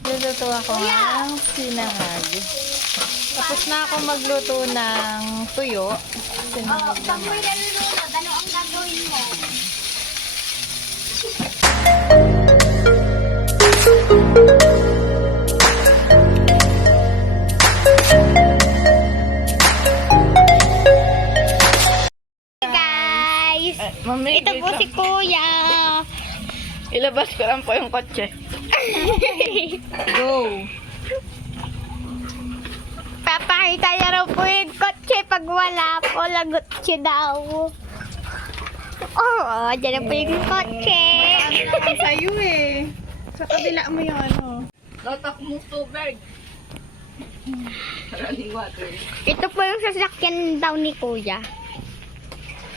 Luluto ako ng sinangag. Tapos na ako magluto ng tuyo. Sinangag Pag mo'y nalulunod, ano ang gagawin mo? Guys! Mami, Ito po si Kuya! Ilabas ko lang po yung kotse. Go! Papakita niya raw po yung kotse pag wala po. Lagot siya daw. Oo, dyan na po yung kotse. Ano naman sa'yo eh. Sa kabila mo yung ano. Lotak mo tubig. Running water. Ito po yung sasakyan daw ni Kuya.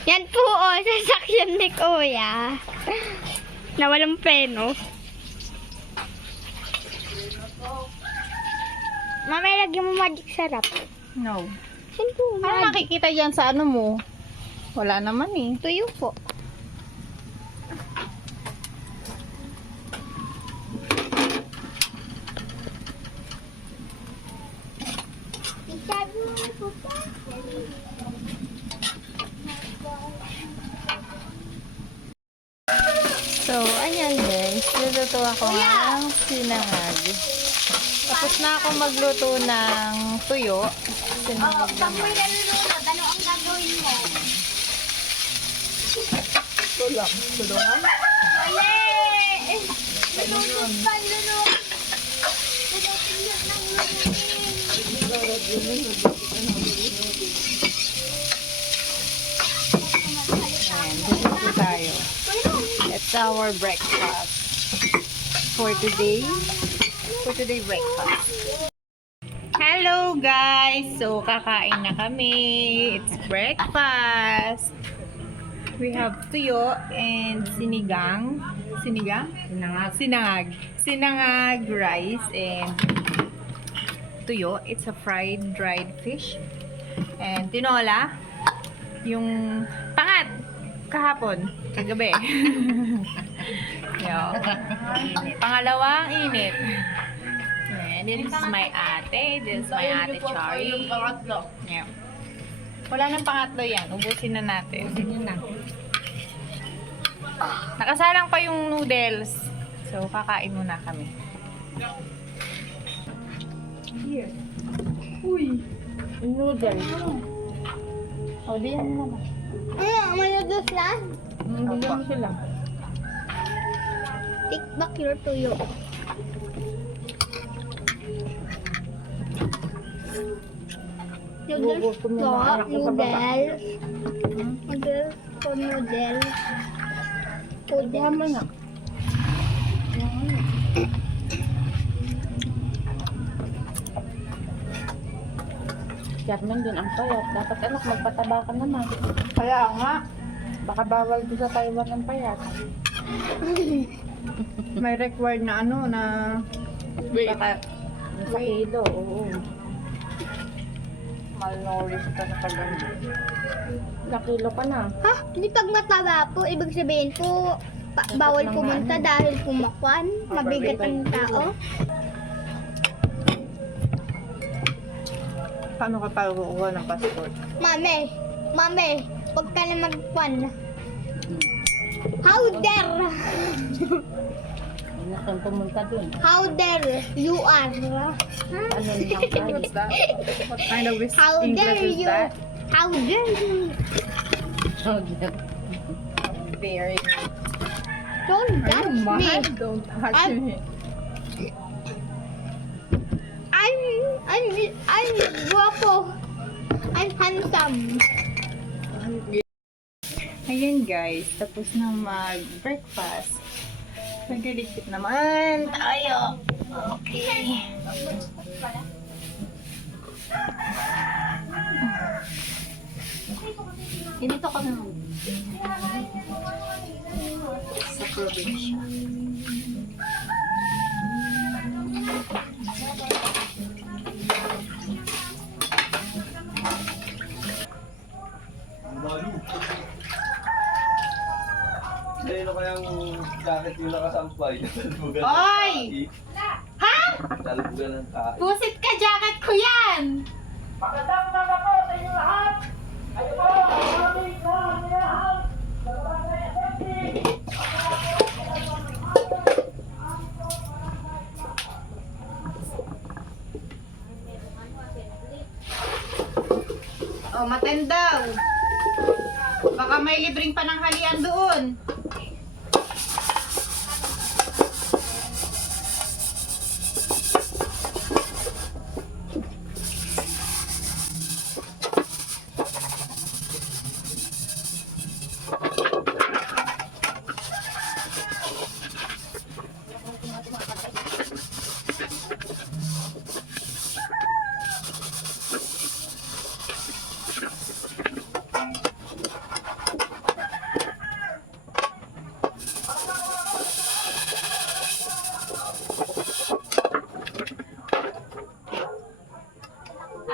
Yan po oh, sasakyan ni Kuya. Na walang preno. Mamaya lagyan mo magic sarap. No. Yan po, Ano magic. makikita dyan sa ano mo? Wala naman eh. Tuyo po. So, ayan guys. Luluto ako ng sinangag. Tapos na ako magluto ng tuyo. Sinangag Pag naman. mo'y nalulunod, ano ang gagawin mo? Tulak. Tulungan? Mali! Lunod pa, lunod! Lunod ng lunod. Ayan, luluto tayo. It's our breakfast for today. For today breakfast. Hello guys! So, kakain na kami. It's breakfast. We have tuyo and sinigang. Sinigang? Sinangag. Sinangag rice and tuyo. It's a fried dried fish. And tinola. Yung pangat. Kahapon. Kagabi. Yo. Init. Pangalawang init. And this is my ate. This is my ate Chari. Yeah. Wala nang pangatlo yan. Ubusin na natin. Nakasalang pa yung noodles. So, kakain muna kami. Here. Uy. Noodles. O, diyan mo naman. Manudos na? Bigyan mo sila. Take back your tuyo. Noodles Gugutom yung po, mga anak ko sa baba. noodles. Noodles po, noodles. Diyan mo na. Chairman din ang payat. Dapat anak, magpataba ka naman. Kaya nga. Baka bawal doon sa Taiwan ang payat. May required na ano na baka sa kilo. Oo. Malnourished ka na pag ano. Nakilo ka na. Ha? Hindi pag mataba po, ibig sabihin po, bawal pumunta dahil pumakwan, mabigat ang tao. Paano ka pa kukuha ng passport? Mami, huwag ka na magkwan. How dare? Hindi na pumunta dun. How dare you are? Ano lang What's that? What kind of How English dare is you? that? How dare you? Very. Don't touch me. Don't touch I'm- me. I'm guwapo. I'm handsome. Ayan guys, tapos na mag-breakfast. Nagligpit naman tayo. Okay. Ganito kami sa probinsya. Ano kayang jacket yung nakasampay. Talbugan ng Oy! kai. Ha? Talbugan ng kai. Pusit ka, jacket ko yan! Magandang umaga po sa inyo lahat. Kayo po ang aming kaniyahan sa Barangay Assembly. Oh, matendaw. Baka may libreng pananghalian doon.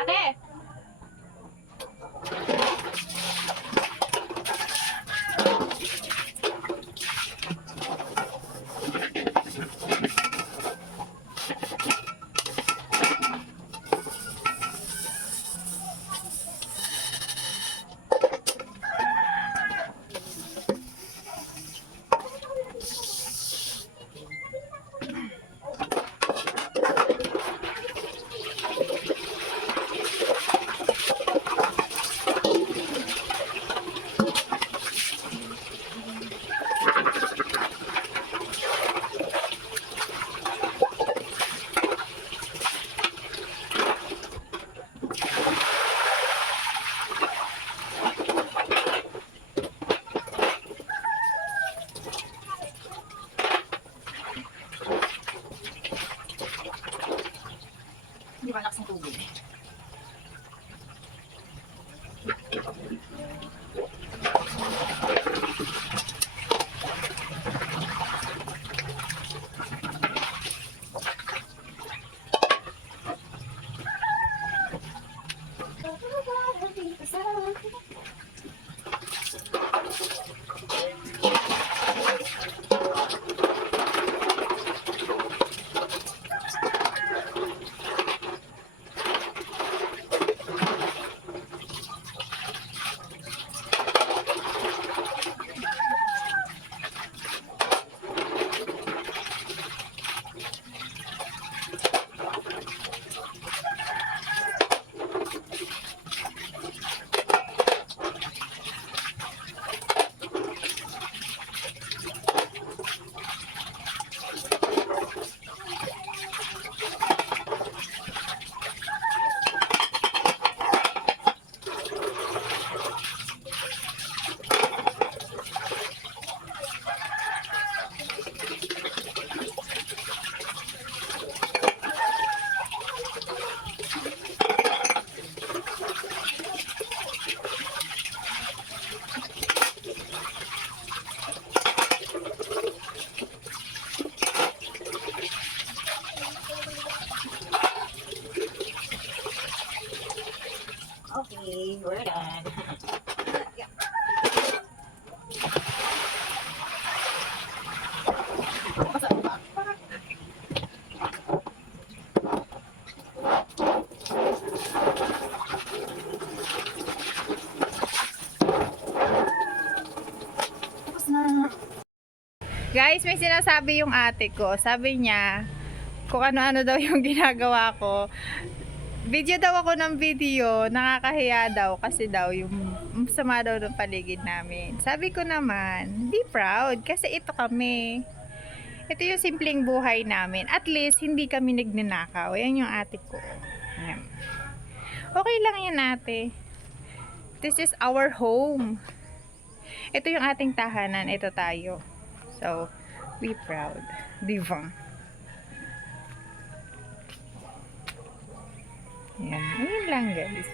Ate! Hindi ba lakas ng tubig? Okay, we're done. Guys, may sinasabi yung ate ko. Sabi niya, kung ano-ano daw yung ginagawa ko. Video daw ako ng video, nakakahiya daw kasi daw yung sama daw ng paligid namin. Sabi ko naman, be proud kasi ito kami. Ito yung simpleng buhay namin. At least, hindi kami nagnanakaw. Yan yung ate ko. Ayan. Okay lang yan ate. This is our home. Ito yung ating tahanan. Ito tayo. So, be proud. Diva. Yan. Ayun lang guys.